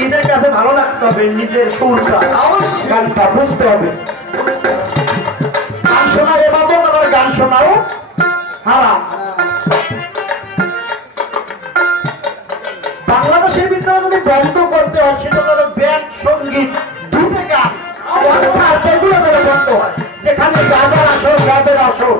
নিজের কাছে ভালো লাগতে হবে, নিজের সুরটা গানটা বুঝতে হবে। গান শোনা ইবাদত, আবার গান শোনাও হারাম। বাংলাদেশের ভিতরে যদি বন্ধ করতে হয় সেটা হলো ব্যান্ড, সঙ্গীত, ডিজে গান, সেগুলো যেন বন্ধ হয়। যেখানে গাজার আসর, গাদের আসর,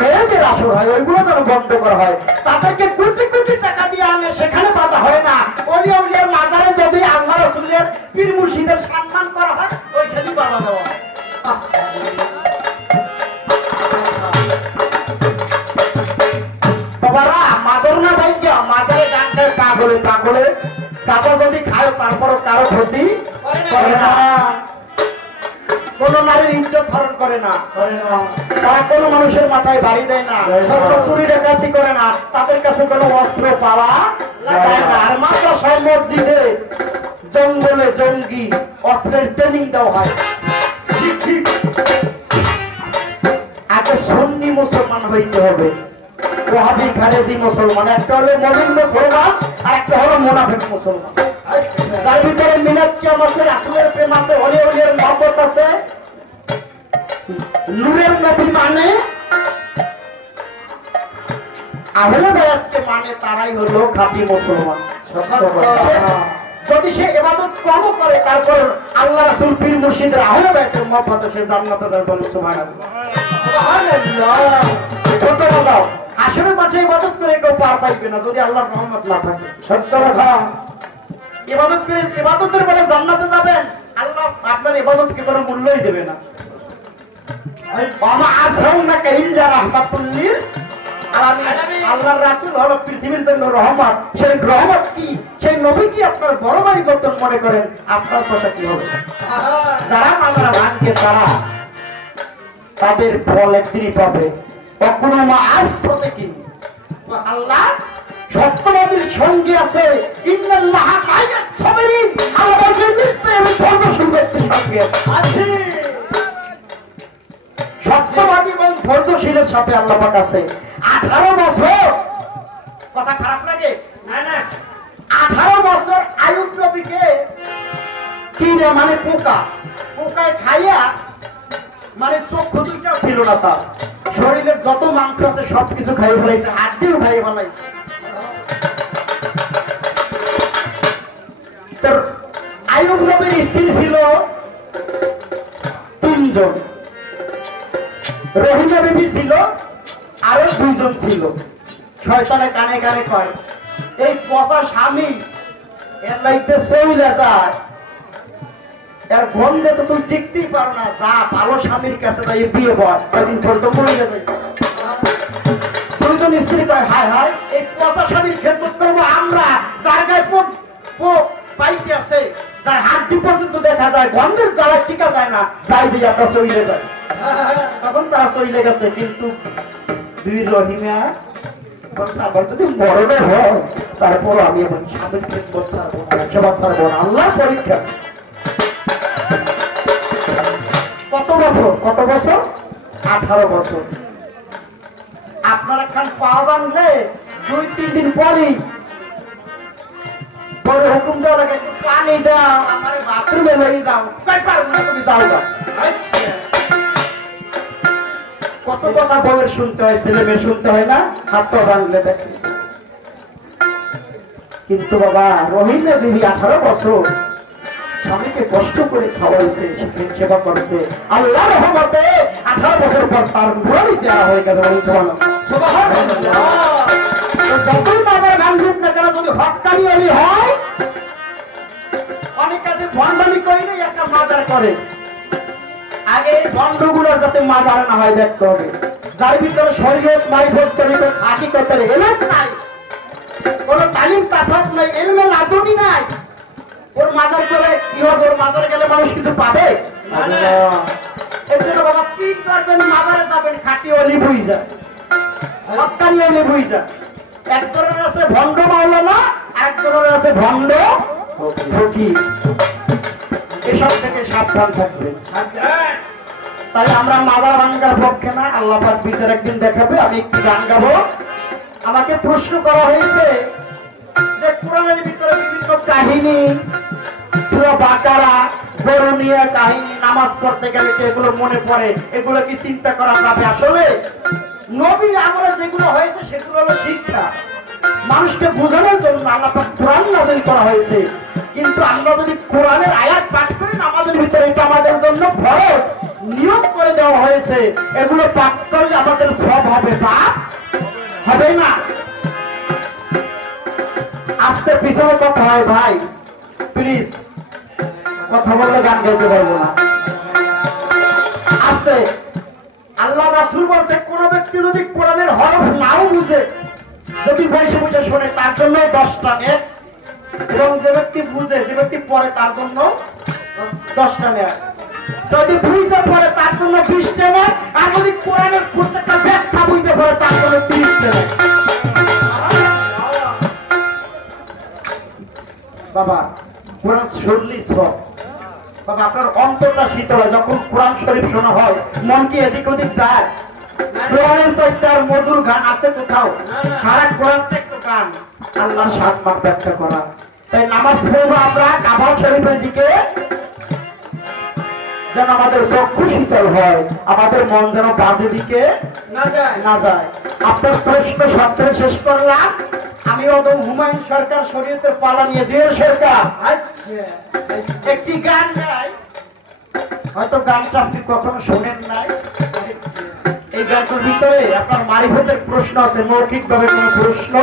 মেয়েদের আসর হয়, ওইগুলো যেন বন্ধ করা হয়। তাদেরকে কোটি কোটি টাকা দিয়ে আনে, সেখানে বাধা হয় না। অলিয়া উলিয়ার মাজারে যদি আল্লাহ রাসূলের পীর মুর্শিদের সম্মান করা হয়, ওইখানেই বাধা দেওয়া হয়। বাবারা মাজার না ভাই, মাজারে গান গায় পাগলে পাগলে, গাঁজা যদি খায় তারপরও কারো ক্ষতি করে না, কোন নারীর ইজ্জত হরণ করে না, তারা কোন মানুষের মাথায় বাড়ি দেয় না, চুরি ডাকাতি করে না, তাদের কাছে কোনো অস্ত্র পাওয়া যায় না। আর মাদ্রাসায় মসজিদে জঙ্গলে জঙ্গি অস্ত্রের ট্রেনিং দেওয়া হয়। আগে সুন্নি মুসলমান হইতে হবে, ওয়াহাবি খারেজি মুসলমান, একটা হলো মুমিন মুসলমান আর একটা হলো মুনাফিক মুসলমান। যার ভিতরে মিলাদ কিয়াম আছে, রাসূলের প্রেম আছে, ওলি ওলির মহব্বত আছে, নূরের নবী মানে, আহলে বায়াতকে মানে, তারাই হলো খাঁটি মুসলমান। যদি সে ইবাদত কম করে তারপর আল্লাহ রাসূল পীর মুর্শিদের আহলে বায়াতের মহব্বতে সে জান্নাতে যাবে, বলুন সুবহানাল্লাহ। সুবহানাল্লাহ। ছোট বাজাও আসলে মাঠে ইবাদত করে কেউ পার পাইবে না যদি আল্লাহর রহমত না থাকে। সত্য কথা। ইবাদত করে, ইবাদতের বলে জান্নাতে যাবেন, আল্লাহ আপনার ইবাদতকে কোনো মূল্যই দেবে না। ওয়ামা আসরাউনাকা ইল্লা রাহমাতুল লিল আলামিন। আল্লাহর রাসূল হলো পৃথিবীর জন্য রহমত। সেই রহমত কি, সেই নবী কি আপনার বড় ভাই মতন মনে করেন, আপনার কথা কি হবে? যারা মাজার ভাঙবে তারা তাদের ফল একদিনই পাবে। আল্লাহ সত্যবাদীর সঙ্গে আছে, ইন্নাল্লাহা মা'আস সাবিরিন। আল্লাহ বলেন নিশ্চয়ই আমি ধৈর্যশীল ব্যক্তির সঙ্গে আছি। সত্যবাদী এবং ধৈর্যশীলের সাথে আল্লাহ পাক আছে। 18 বছর, কথা খারাপ লাগে না না, 18 বছর আইয়ুব নবীকে কি রে মানে পোকায় খাইয়া, মানে চক্ষু দুইটাও ছিল না তার, শরীরের যত মাংস আছে সবকিছু খাইয়ে ফেলাইছে, হাড্ডিও খাইয়ে ফেলাইছে। আইয়ুব নবীর স্ত্রী ছিল 3 জন, রহিমা বিবি ছিল আরো 2 জন ছিল। শয়তানে কানে কানে কয়, এই পচা স্বামী এর লাইতে চইলা যায়, এর গন্ধে তো তুই টিকতেই পারো না, যা ভালো স্বামীর কাছে তাই বিয়ে বল, কদিন পর তো মরে যাবে। 2 জন স্ত্রী কয়, হায় হায়, এই পচা স্বামীর খেদমত করবো আমরা, যার গায়ে পাইতে আছে, যার হাড্ডি পর্যন্ত দেখা যায়, গন্ধের জ্বালা টিকা যায় না, যাই দিয়ে আমরা চলে যাই। তখন তারা চলে গেছে। কিন্তু 2 রহিমা যদি মরণে হয় তারপর আমি এখন স্বামীর খেদমত ছাড়বো না, সেবা ছাড়বো না। আল্লাহর পরীক্ষা। কত বছর? 18 বছর। আপনারা খান পাওয়া বাঁধলে 2-3 দিন পরই পরে হুকুম দেওয়া লাগে, পানি দাও, আমার বাথরুমে লই যাও, তুমি যাও না। কত কথা বউয়ের শুনতে হয়, ছেলে মেয়ে শুনতে হয় না, হাত পা বাঁধলে দেখে। কিন্তু বাবা রহিমা বিবি 18 বছর স্বামীকে কষ্ট করে খাওয়াইছে, সেবা করছে, আল্লাহর রহমতে 18 বছর পর তার নুরানি চেহারা হয়ে গেছে। সুবহানাল্লাহ। যতই বাবার গান রূপ না কেন, যদি হটকারি অলি হয়, অনেক কাছে ভণ্ডামি করিলে একটা মাজার করে, আগে এই ভণ্ডগুলোর যাতে মাজার না হয় দেখতে হবে। যার ভিতরে শরীয়ত মারিফত তরিকত হাকিকতের এলেম নাই, কোন তালিম তাসাউফ নাই, ইলমে লাদুনি নাই, ওর মাজার গেলে কি হবে? ওর মাজার গেলে মানুষ কিছু পাবে না। এজন্য বাবা কি করবেন, মাজারে যাবেন, খাঁটি অলি বুই যায়, হটকারি অলি বুই যায়। এক ধরনের আছে ভণ্ড মাওলানা, এক ধরনের আছে ভণ্ড ফকির। এসব থেকে সাবধান থাকবেন। তাই আমরা মাজার ভাঙ্গার পক্ষে না, আল্লাহ পাক বিচার একদিন দেখাবে। আমি একটু গান গাবো। আমাকে প্রশ্ন করা হয়েছে যে কোরআনের ভিতরে বিভিন্ন কাহিনী, সূরা বাকারা, গরু নিয়ে কাহিনী, নামাজ পড়তে গেলে এগুলো মনে পড়ে, এগুলো কি চিন্তা করা যাবে? আসলে নবীর আমলে যেগুলো হয়েছে সেগুলো হলো শিক্ষা, মানুষকে বোঝানোর জন্য আল্লাহ পাক কোরআন নাযিল করা হয়েছে। কিন্তু আমরা যদি কোরআনের আয়াত পাঠ করি না, আমাদের ভিতরে এটা আমাদের জন্য ফরজ নিয়োগ করে দেওয়া হয়েছে, এগুলো পাঠ করলে আমাদের সব হবে, পাপ হবে না। আস্তে পিছনে কথা হয় ভাই, প্লিজ কথা বললে গান গাইতে পারবো না। আস্তে। আল্লাহ রাসূল বলছে কোন ব্যক্তি যদি কোরআনের হরফ নাও বুঝে, যদি বসে বসে শোনে তার জন্য 10টা নেক, এবং যে ব্যক্তি বুঝে, যে ব্যক্তি পড়ে তার জন্য 10টা নেক, যদি বুঝে পড়ে তার জন্য 20টা নেক, আর যদি কোরআনের প্রত্যেকটা ব্যাখ্যা বুঝে পড়ে তার জন্য 30টা নেক। বাবা কোরআন শুনলি সব, বাবা আপনার অন্তরটা শীতল হয় যখন কোরআন শরীফ শোনা হয়, মন কি এদিক ওদিক যায়? কোরআনের চাইতে আর মধুর গান আছে কোথাও? সারা কোরআনটা একটু গান, আল্লাহর সাত মাপ ব্যাখ্যা করা। তাই নামাজ পড়বো আমরা কাবা শরীফের দিকে, যেন আমাদের চক্ষু শীতল হয়, আমাদের মন যেন বাজে দিকে না যায়। আপনার প্রশ্ন সত্তরে শেষ করলাম। আমি ওদম হুমায়ুন সরকার, শরীয়তের পালা নিয়ে জিয়াউর সরকার একটি গান গাই, হয়তো গানটা আপনি কখনো শোনেন নাই। এই গানটার ভিতরে আপনার মারিফতের প্রশ্ন আছে, মৌখিক ভাবে কোনো প্রশ্ন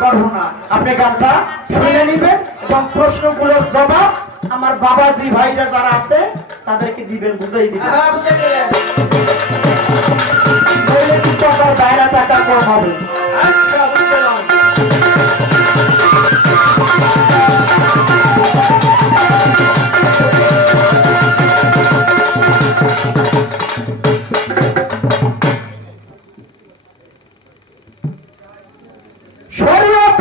করবো না, আপনি গানটা শুনে নিবেন এবং প্রশ্নগুলোর জবাব আমার বাবাজি ভাইরা যারা আছে তাদেরকে দিবেন, বুঝাই দিবেন। বাইরে টাকা কম হবে। আচ্ছা বুঝলাম। শরীয়ত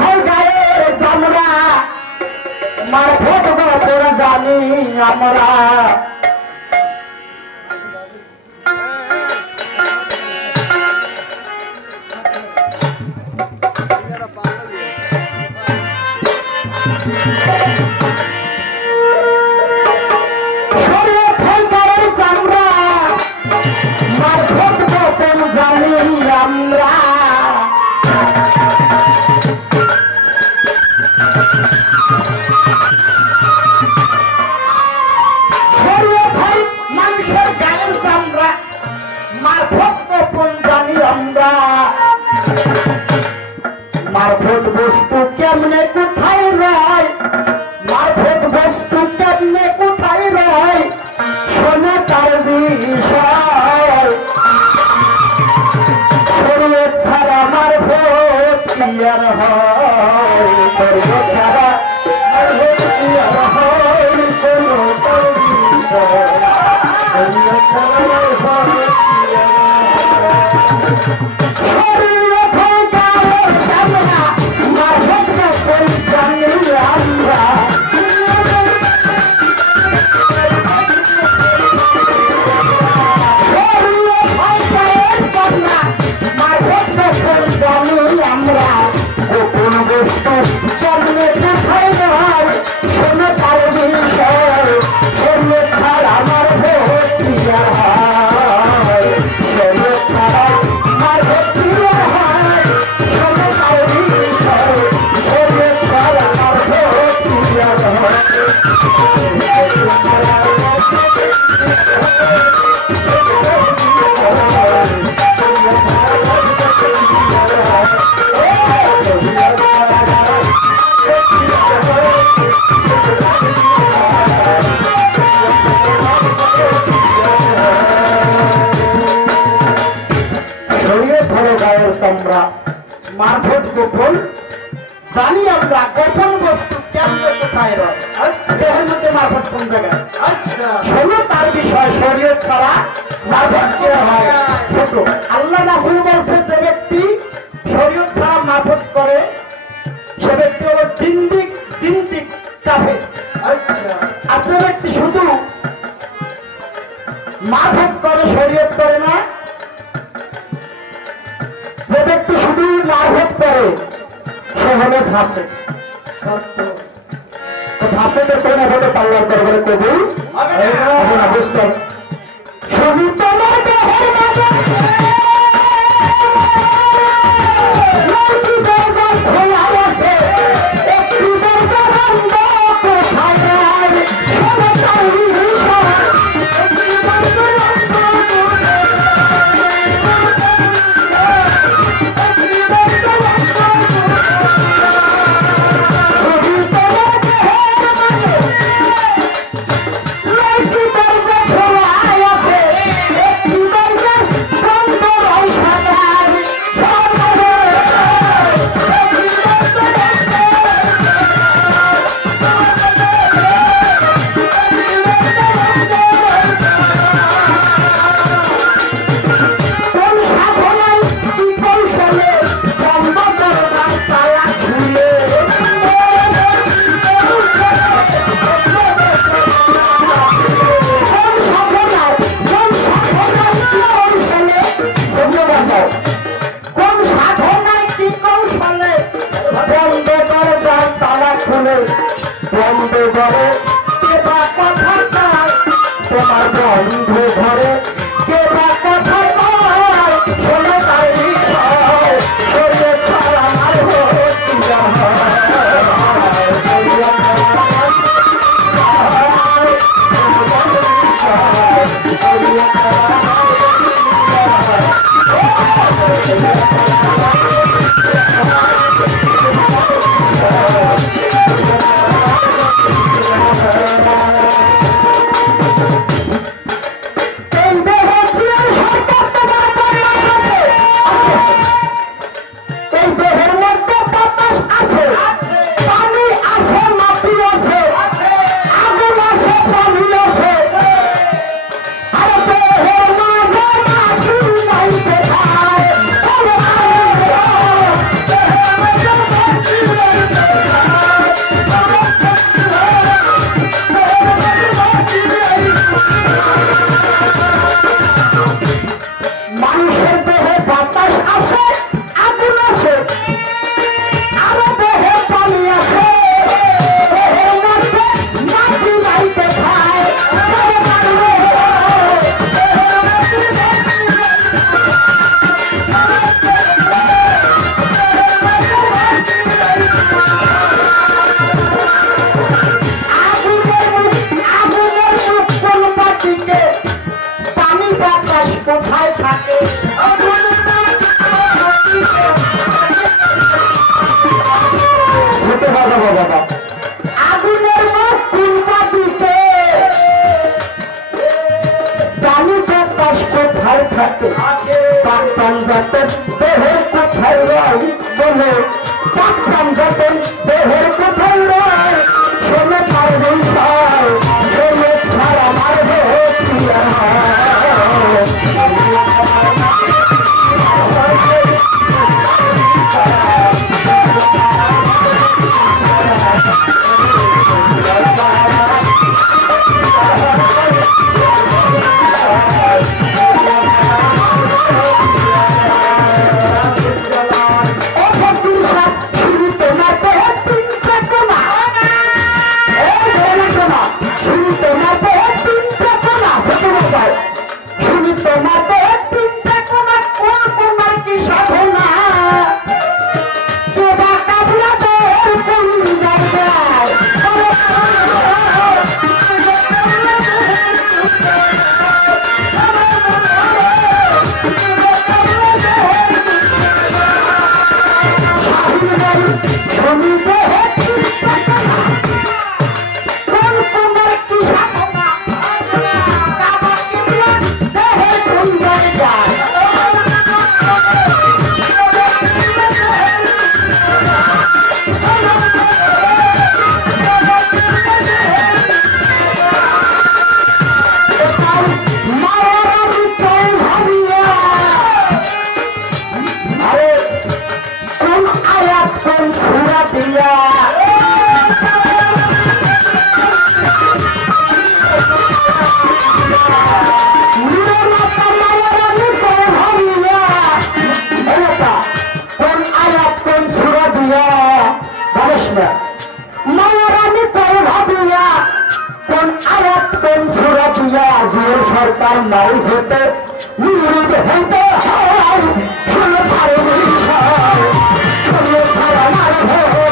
হয় গায়ের চামড়া, মারফত বাপের জানি আমরা, শরীয়ত হয় গায়ের চামড়া, মারফত বাপের জানি আমরা। মানুষের গায়ের চামড়া, মারফত গোপন জানি আমরা। মারফত বস্তু কেমনে কোথায় রয়, মারফত বস্তু কেমনে কোথায় রয়, শোনে তার বিষয়। শরীয়ত ছাড়া মারফত কি আর হয়, শরীয়ত ছাড়া মারফত কি আর হয়, শোনো তার বিষয়। শরীয়ত ছাড়া মারফত কি আর হয়, মারফত গোপন জানি আমরা, গোপন বস্তু কেমনে কোথায় রয়, দেহের মধ্যে মারফত কোন জায়গায়। আচ্ছা শোনো তার বিষয়, শরীয়ত ছাড়া মারফত কি হয় ছোট। আল্লাহ রাসূল বলছে যে ব্যক্তি বলে ফাঁসে সত্য তো ফাঁসে তো কোন হবে পাল্লার দরবারে কবুল হবে না বুঝতে শুধু তোমার দেহের মাঝে বন্ধ ঘরে কে বা কথা চায় তোমার বন্ধ ঘরে কে বা কথা চায় শোনো তাই শোনো ছাড়া আমার কোথায় থাকে আগুনের মুখ কোন মাটিতে পানি বাতাস কোথায় থাকে পান যাতেন দেহের কোথায় রয় বলে পান যাতেন দেহের কোথায় রয় শোনে তার বিষয় শোনে ছাড়া মারবে নারী হতে মুরিদ হইতে হয় ফুল ছাড়ে ফুল ছাড়া নারী হতে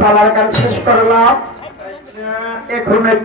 পালার গান শেষ করলাম।